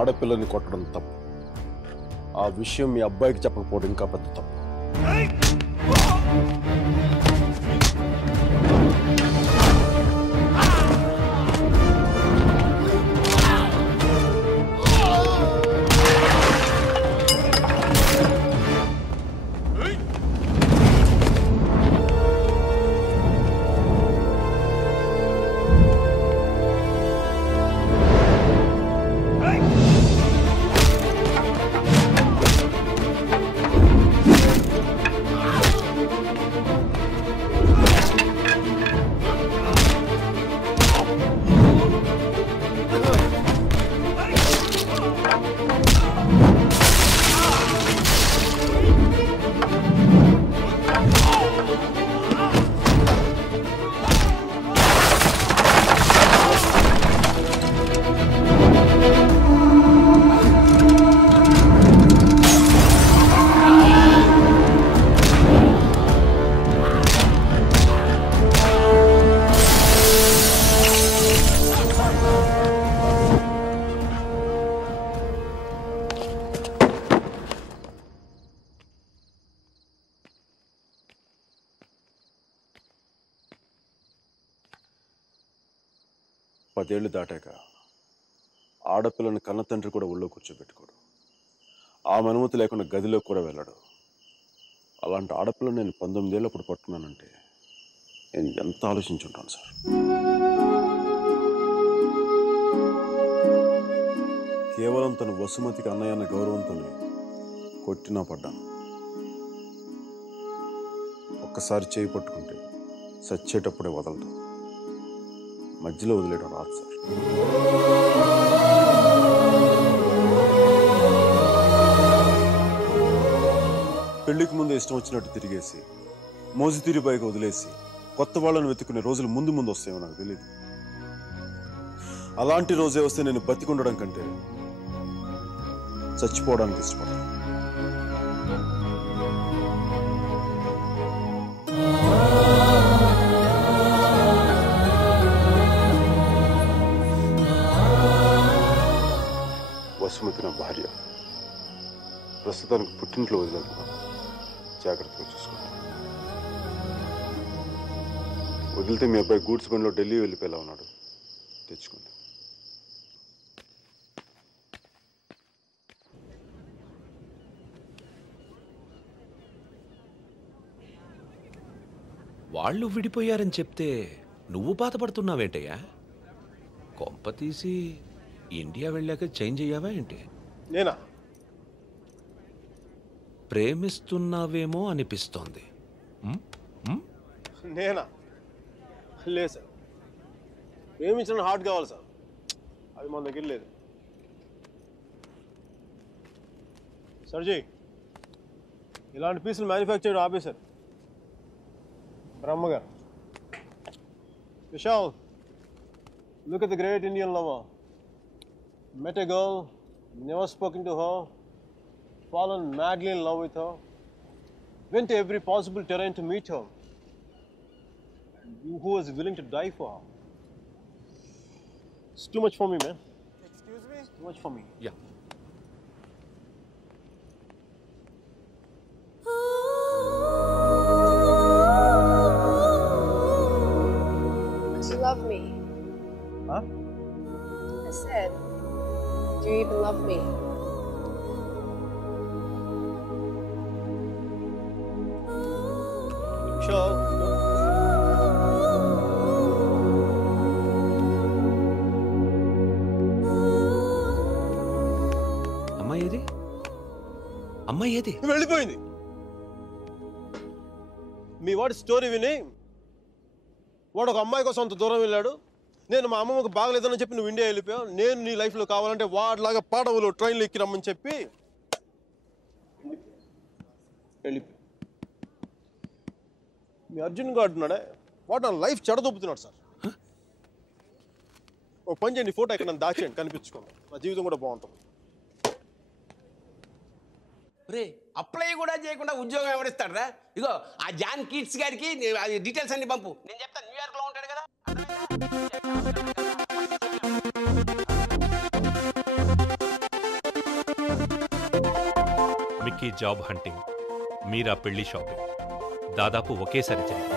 ఆడపిల్లని కొట్టడం తప్పు. ఆ విషయం మీ అబ్బాయికి చెప్పకపోవడం ఇంకా పెద్ద తప్పు. పదేళ్లు దాటాక ఆడపిల్లని కన్న తండ్రి కూడా ఒళ్ళో కూర్చోబెట్టుకోడు. ఆమె అనుమతి లేకుండా గదిలో కూడా వెళ్ళడు. అలాంటి ఆడపిల్లని నేను 19 ఏళ్ళప్పుడు పట్టుకున్నానంటే నేను ఎంత ఆలోచించుంటాను సార్. కేవలం తన వసుమతికి అన్నయ్య అన్న గౌరవంతోనే కొట్టినా పడ్డాను. ఒక్కసారి చేయి పట్టుకుంటే చచ్చేటప్పుడే వదలదు. మధ్యలో వదిలేయడం రాదు సార్. పెళ్లికి ముందు ఇష్టం వచ్చినట్టు తిరిగేసి మోజుతీరి బైక్ వదిలేసి కొత్త వాళ్ళను వెతుక్కునే రోజులు ముందు ముందు వస్తాయో నాకు తెలియదు. అలాంటి రోజే వస్తే నేను బతికుండడం కంటే చచ్చిపోవడానికి ఇష్టపడతాను. వసుమతి నా భార్య. ప్రస్తుతానికి పుట్టింట్లో వదిలేస్తున్నాను. జాగ్రత్తగా చూసుకుంటాను. వదిలితే మీ అబ్బాయి గూడ్స్ బండిలో ఢిల్లీ వెళ్ళిపోయేలా ఉన్నాడు. తెచ్చుకోండి. వాళ్ళు విడిపోయారని చెప్తే నువ్వు బాధపడుతున్నావేంటయ్యా? కొంప తీసి ఇండియా వెళ్ళాక చేంజ్ అయ్యావా ఏంటి? నేనా? ప్రేమిస్తున్నావేమో అనిపిస్తోంది. నేనా? లేదు సార్. ప్రేమించడం హార్ట్ కావాలి సార్. అది మన దగ్గర లేదు. సర్జీ, ఇలాంటి పీసులు మ్యానుఫ్యాక్చర్ ఆపేశారు. బ్రహ్మగారు. Vishal, look at the great Indian lover. Met a girl, never spoken to her, fallen madly in love with her, went to every possible terrain to meet her, and you who was willing to die for her. It's too much for me, man. Excuse me? It's too much for me. Yeah. Do you love me? Huh? I said, do you even love me? Vishal. అమ్మాయి ఏది? అమ్మాయి ఏది? వెళ్ళిపోయింది. మీ వాడి story విని వాడు ఒక అమ్మాయి కోసం అంత దూరం వెళ్ళాడు. నేను మా అమ్మమ్మకు బాగలేదని చెప్పి నువ్వు ఇండియా వెళ్ళిపోయావు. నేను నీ లైఫ్లో కావాలంటే వాడిలాగా పాడవులు ట్రైన్లో ఎక్కి రమ్మని చెప్పి వెళ్ళిపోయి మీ అర్జున్ గారు అంటున్నాడే వాడు నా లైఫ్ చెడదొబ్బుతున్నాడు సార్. ఓ పని చేయండి, ఫోటో ఇక్కడ నన్ను దాచేయండి, కనిపించుకోండి. నా జీవితం కూడా బాగుంటుంది. రే అప్లై కూడా చేయకుండా ఉద్యోగం ఎవరిస్తాడరా? ఇగో ఆ జాన్ కిడ్స్ గారికి డీటెయిల్స్ అన్ని పంపు. నేను చెప్తాను, న్యూయార్క్లో ఉంటాడు కదా. వెంకీ జాబ్ హంటింగ్, మీరా పెళ్లి షాపింగ్ దాదాపు ఒకేసారి జరిగింది.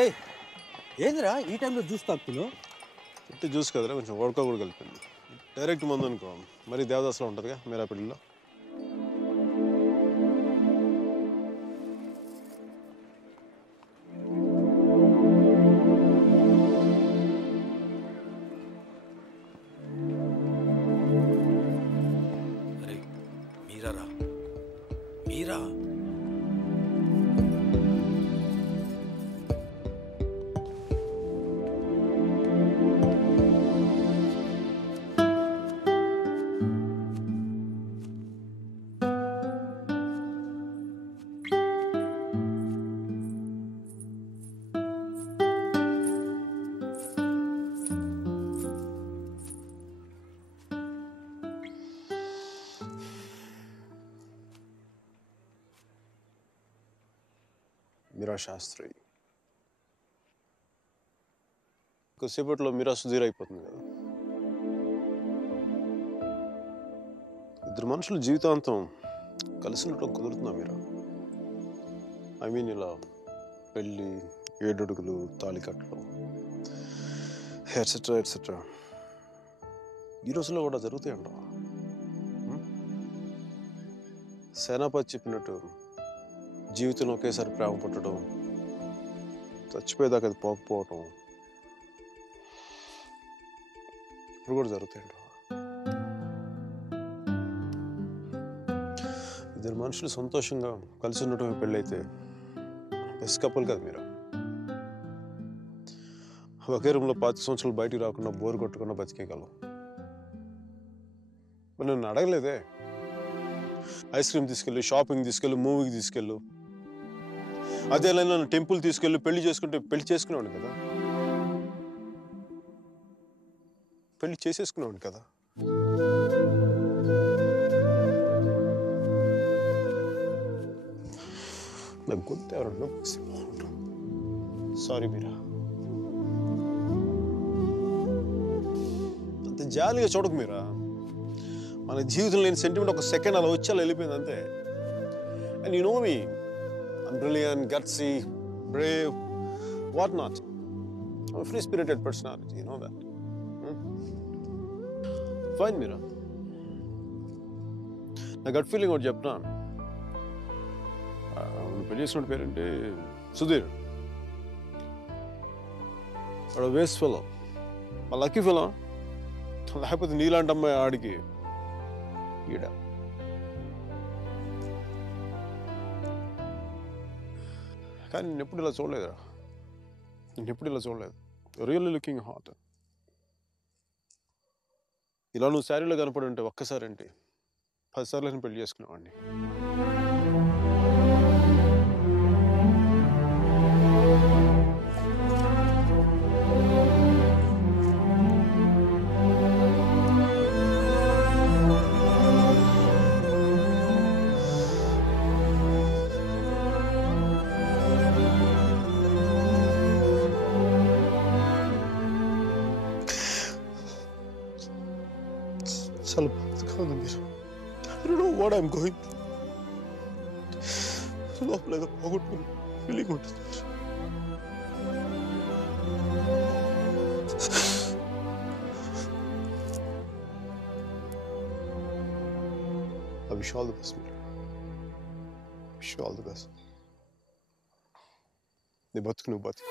ఏయ్ ఏందిరా ఈ టైంలో జ్యూస్ తాగుతున్నావు? చెట్టు జ్యూస్ కదరా, కొంచెం వడక కూడా కలిపింది. డైరెక్ట్ మందు అనుకో, మరి దేవదాస్లో ఉంటుందిగా మీరా పెళ్ళిలో. మీరా మీరా మీరా శాస్త్రి కొద్దిసేపట్లో మీరా సుధీర్ అయిపోతుంది కదా. ఇద్దరు మనుషులు జీవితాంతం కలిసి ఉండటం కుదురుతుందా మీరా? ఐ మీన్ ఇలా పెళ్ళి, 7 అడుగులు, తాళి కట్టడం, ఎట్సెట్రా ఎట్సెట్రా ఈ రోజుల్లో కూడా జరుగుతాయంట. సేనాపతి చెప్పినట్టు జీవితంలో ఒకేసారి ప్రేమ పుట్టడం, చచ్చిపోయేదాకా అది పోకపోవటం ఇప్పుడు కూడా జరుగుతాయంట. ఇద్దరు మనుషులు సంతోషంగా కలిసి ఉండటమే పెళ్ళైతే బెస్ట్ కపుల్ కదా మీరు. ఒకే రూమ్లో 5 సంవత్సరాలు బయటికి రాకుండా బోర్ కొట్టకుండా బతికేయగలం. మరి నన్ను అడగలేదే, ఐస్ క్రీమ్ తీసుకెళ్ళు, షాపింగ్ తీసుకెళ్ళు, మూవీకి తీసుకెళ్ళు, అదే లైన్ నన్ను టెంపుల్ తీసుకెళ్ళి పెళ్లి చేసుకుంటే పెళ్లి చేసుకునేవాడు కదా, పెళ్లి చేసేసుకునేవాడు కదా. నాకు గొంతు ఎవరన్నా సారీ మీరా, అంత జాలిగా చూడకు మీరా. మన జీవితంలో లేని సెంటిమెంట్ ఒక సెకండ్ అలా వచ్చి అలా వెళ్ళిపోయింది అంతే. And you know me, I'm brilliant, gutsy, brave, whatnot. I'm a free-spirited personality, you know that. Fine, Meera. నా గట్ ఫీలింగ్ ఒకటి చెప్తున్నా. పెళ్లి చేసిన పేరేంటి? సుధీర్. వాడు వేస్ట్ ఫెలో, మా లక్కీ ఫెలో. లేకపోతే నీలాంటి అమ్మాయి ఆడికి ఈడ. కానీ నేను ఎప్పుడు ఇలా చూడలేదురా, నేను ఎప్పుడు ఇలా చూడలేదు. Really looking hot. ఇలా నువ్వు శారీలో కనపడి ఉంటే ఒక్కసారి ఏంటి 10 సార్లు నేను పెళ్లి చేసుకునేవాడిని. చాలా బాధగా ఉంది మీరు. I don't know what I'm going through. లోపల ఏదో పోగొట్టుకుని ఫీలింగ్ ఉంటుంది. I wish you all the best, Meera. Wish you all the best. నీ బతుకు నువ్వు బతుకు.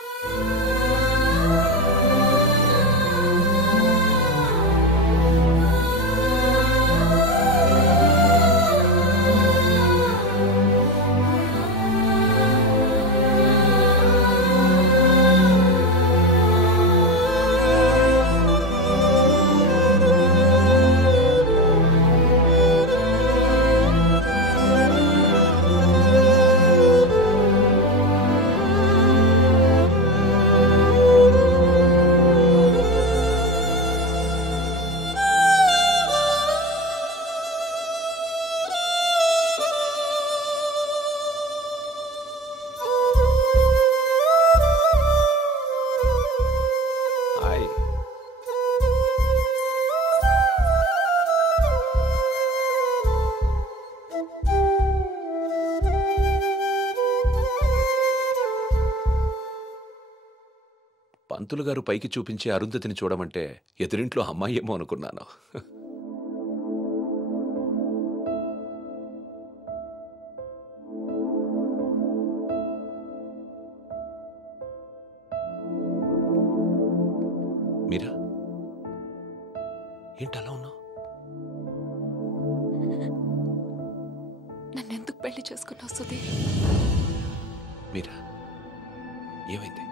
పంతులు గారు పైకి చూపించే అరుంధతిని చూడమంటే ఎదురింట్లో అమ్మాయి ఏమో అనుకున్నాను. మీరా ఏంటి అలా ఉన్నావు? నన్నెందుకు పెళ్లి చేసుకున్నావు సుధీర్? మీరా ఏమైంది?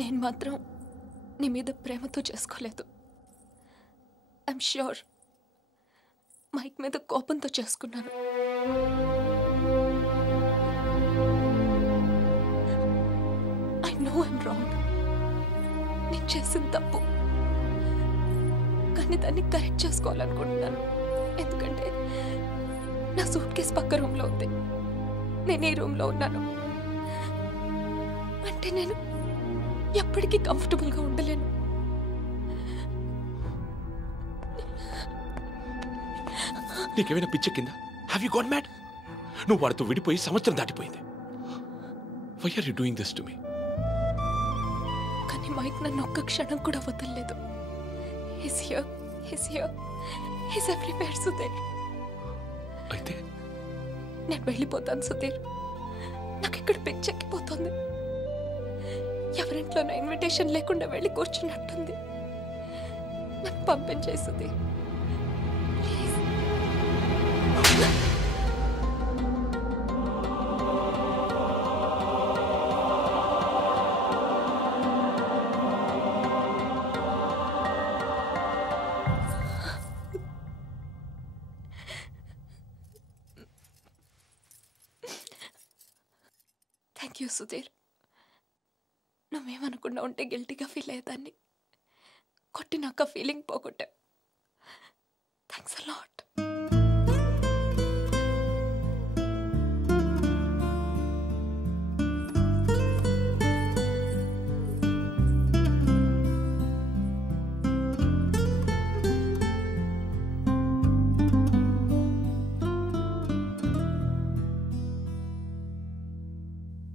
నేను మాత్రం నీ మీద ప్రేమతో చేసుకోలేదు. ఐఎమ్ ష్యూర్ మైక్ మీద కోపంతో చేసుకున్నాను. I know I'm wrong. నేను చేసిన తప్పు, కానీ దాన్ని కరెక్ట్ చేసుకోవాలనుకుంటున్నాను. ఎందుకంటే నా సూట్ కేసు పక్క రూమ్లో ఉంది, నేను ఈ రూమ్లో ఉన్నాను. అంటే నేను ఎప్పటికీ కంఫర్టబుల్గా ఉండలేను. నీకేమైనా పిచ్చెక్కిందా? Have you got mad? నువ్వు వాడితో విడిపోయి సంవత్సరం దాటిపోయింది. Why are you doing this to me? కానీ మైక్ నన్ను ఒక్క క్షణం కూడా వదలలేదు. He's here. He's everywhere, Sudheer. అయితే నేను వెళ్ళిపోతాను సుధీర్. నాకు ఇక్కడ పిచ్చెక్కిపోతుంది. ఎవరింట్లోనో ఇన్విటేషన్ లేకుండా వెళ్ళి కూర్చున్నట్టుంది. నన్ను పంపించేయి Sudheer. Please. Thank you Sudheer. నువ్వేమనుకున్నా ఉంటే గిల్టీగా ఫీల్ అయ్యేదాన్ని. కొట్టినాక ఫీలింగ్ పోగొట్టా. Thanks a lot.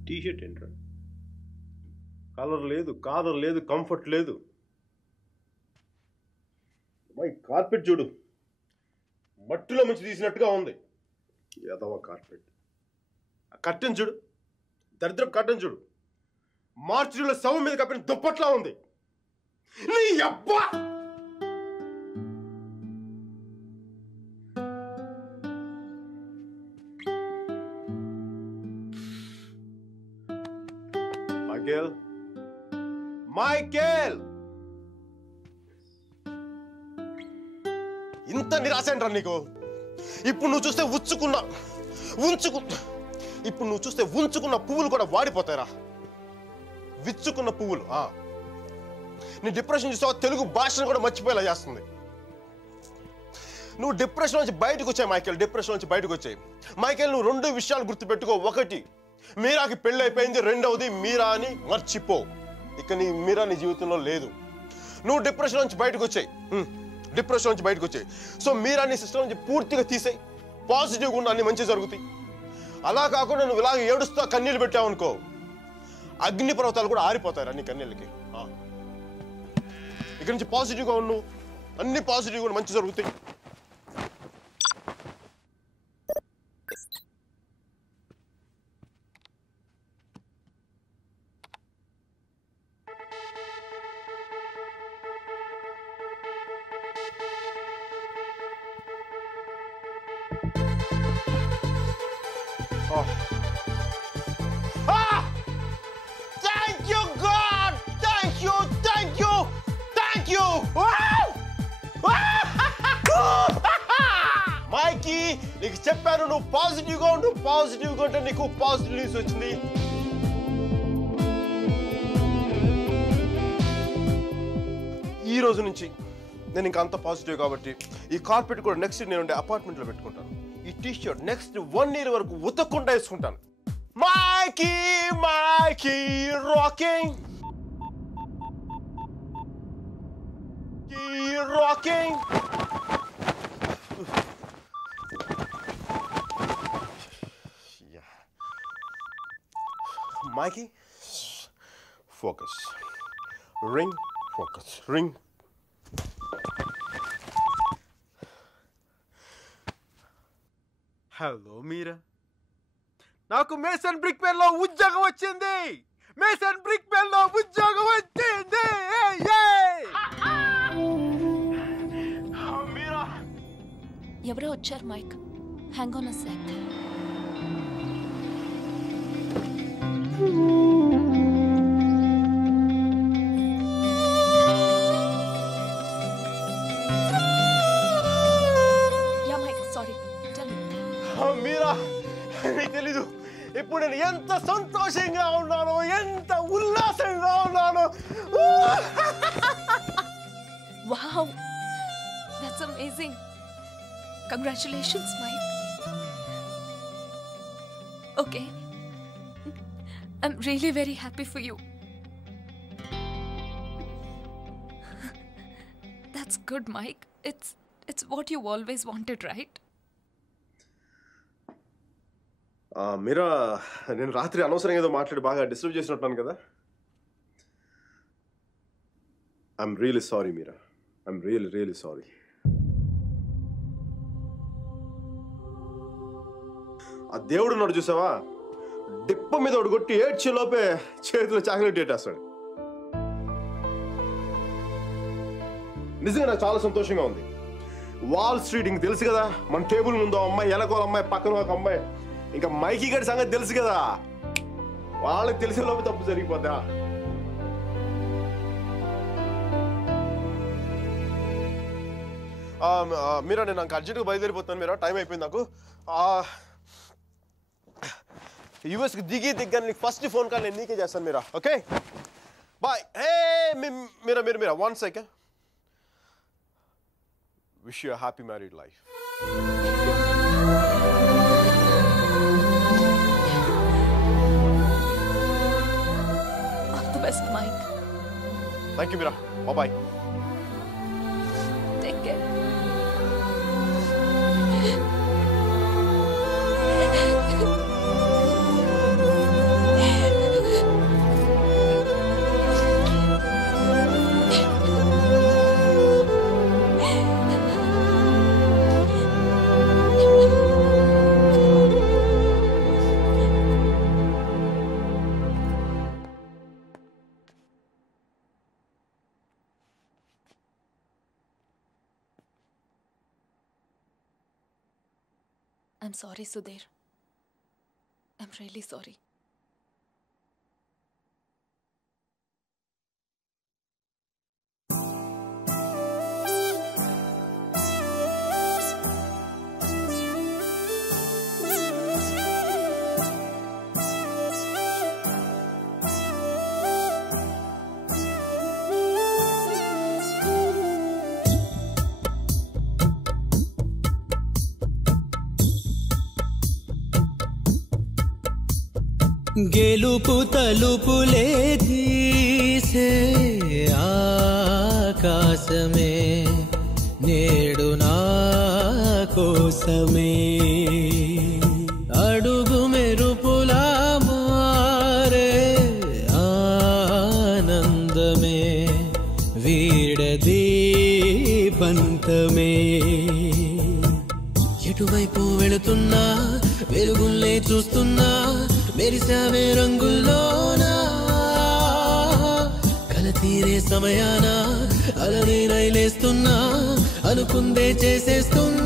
టీషర్ట్ ఏంట్రా? కలర్ లేదు, కాలర్ లేదు, కంఫర్ట్ లేదు. మై కార్పెట్ చూడు, మట్టిలో మంచి తీసినట్టుగా ఉంది. ఏదవ కార్పెట్. ఆ కర్టెన్ చూడు, దరిద్రపు కర్టెన్ చూడు, మార్చిలో శవం మీద కప్పిన దుప్పట్లా ఉంది. నీ అబ్బా! మైకేల్, ఇంత నిరాశంట్రా నీకు? ఇప్పుడు నువ్వు చూస్తే ఉంచుకున్న పువ్వులు కూడా వాడిపోతాయిరా. విచ్చుకున్న పువ్వులు. నీ డిప్రెషన్ చూస్తావా? తెలుగు భాషను కూడా మర్చిపోయేలా చేస్తుంది. నువ్వు డిప్రెషన్ నుంచి బయటకు వచ్చాయి మైకేల్. డిప్రెషన్ నుంచి బయటకు వచ్చాయి మైకేల్. నువ్వు 2 విషయాలు గుర్తుపెట్టుకో. 1, మీరాకి పెళ్ళి అయిపోయింది. 2వది, మీరా అని మర్చిపో. ఇక మీరా నీ జీవితంలో లేదు. నువ్వు డిప్రెషన్ నుంచి బయటకు వచ్చాయి. సో మీరా నీ సిస్టమ్ నుంచి పూర్తిగా తీసేయి. పాజిటివ్గా ఉన్న అన్ని మంచి జరుగుతాయి. అలా కాకుండా నువ్వు ఇలాగ ఏడుస్తా కన్నీళ్ళు పెట్టావు అనుకో, అగ్ని పర్వతాలు కూడా ఆరిపోతాయి నీ కన్నీళ్ళకి. ఇక నుంచి పాజిటివ్గా ఉన్నావు, అన్ని పాజిటివ్గా మంచి జరుగుతాయి. Thank you, God! Thank you! మైకీ, నీకు చెప్పాను నువ్వు పాజిటివ్గా ఉండు. పాజిటివ్గా ఉంటే నీకు పాజిటివ్ న్యూస్ వచ్చింది. ఈ రోజు నుంచి నేను ఇంకా అంత పాజిటివ్ కాబట్టి ఈ కార్పెట్ కూడా నెక్స్ట్ నేను ఉండే అపార్ట్మెంట్లో పెట్టుకుంటాను. ఈ టీషర్ట్ నెక్స్ట్ 1 year వరకు ఉతక్కుండా వేసుకుంటాను. Mikey rocking. Yeah. Mikey, focus. Ring, focus. Ring. Hello, Mira. నాకు మేసన్ బ్రిక్ పెన్ లో ఉద్యోగం వచ్చింది. మేసన్ బ్రిక్ పెన్ లో ఉద్యోగం వచ్చింది. మీరా ఎవరో వచ్చారు Mike. Hang on a sec. Yeah Mike, sorry. Tell me. Mira మీకు తెలీదు ఇప్పుడు నేను ఎంత సంతోషంగా ఉన్నానో, ఎంత ఉల్లాసంగా ఉన్నానో. Wow, that's amazing. Congratulations Mike. Okay, I'm really very happy for you. That's good, Mike. It's what you always wanted, right? Meera నేను రాత్రి అనవసరంగా ఏదో మాట్లాడి బాగా డిస్టర్బ్ చేసినట్టున్నాను కదా. I'm really sorry Meera. I'm really sorry. ఆ దేవుడు ఉన్నాడు చూసావా, డిప్ప మీద ఒకటి కొట్టి ఏడ్చేలోపే చేతిలో చాక్లెట్ పెట్టేస్తాడు. నిజంగా నాకు చాలా సంతోషంగా ఉంది. వాల్ స్ట్రీట్ ఇంక తెలుసు కదా, మన టేబుల్ ముందు అమ్మాయి, ఎలకోల అమ్మాయి, పక్కన ఒక అమ్మాయి, ఇంకా మైకీ గడి సంగతి తెలుసు కదా. వాళ్ళకి తెలిసే లోపు తప్పు జరిగిపోద్దా. మీరా నేను నాకు అర్జెంట్గా బయలుదేరిపోతున్నాను. మీరా టైం అయిపోయింది నాకు. యూఎస్కి దిగ్గా నీకు ఫస్ట్ ఫోన్ కాల్ నేను నీకే చేస్తాను Mira. Okay bye. Hey Mira 1 second. Wish you a happy married life. All the best, Mike. Thank you, Mira. Bye-bye. Take care. I'm sorry, Sudhir. I'm really sorry. గెలుపు తలుపులే తీసే ఆకాశమే నేడు నా కోసమే అడుగు మెరుపులా మారే ఆనందమే వీడది పంతమే ఎటువైపు వెళుతున్నా వెలుగుల్లే చూస్తున్నా మెరిసావే రంగుల్లోనా కల తీరే సమయాన అలనే రైలేస్తున్నా అనుకుందే చేసేస్తున్నా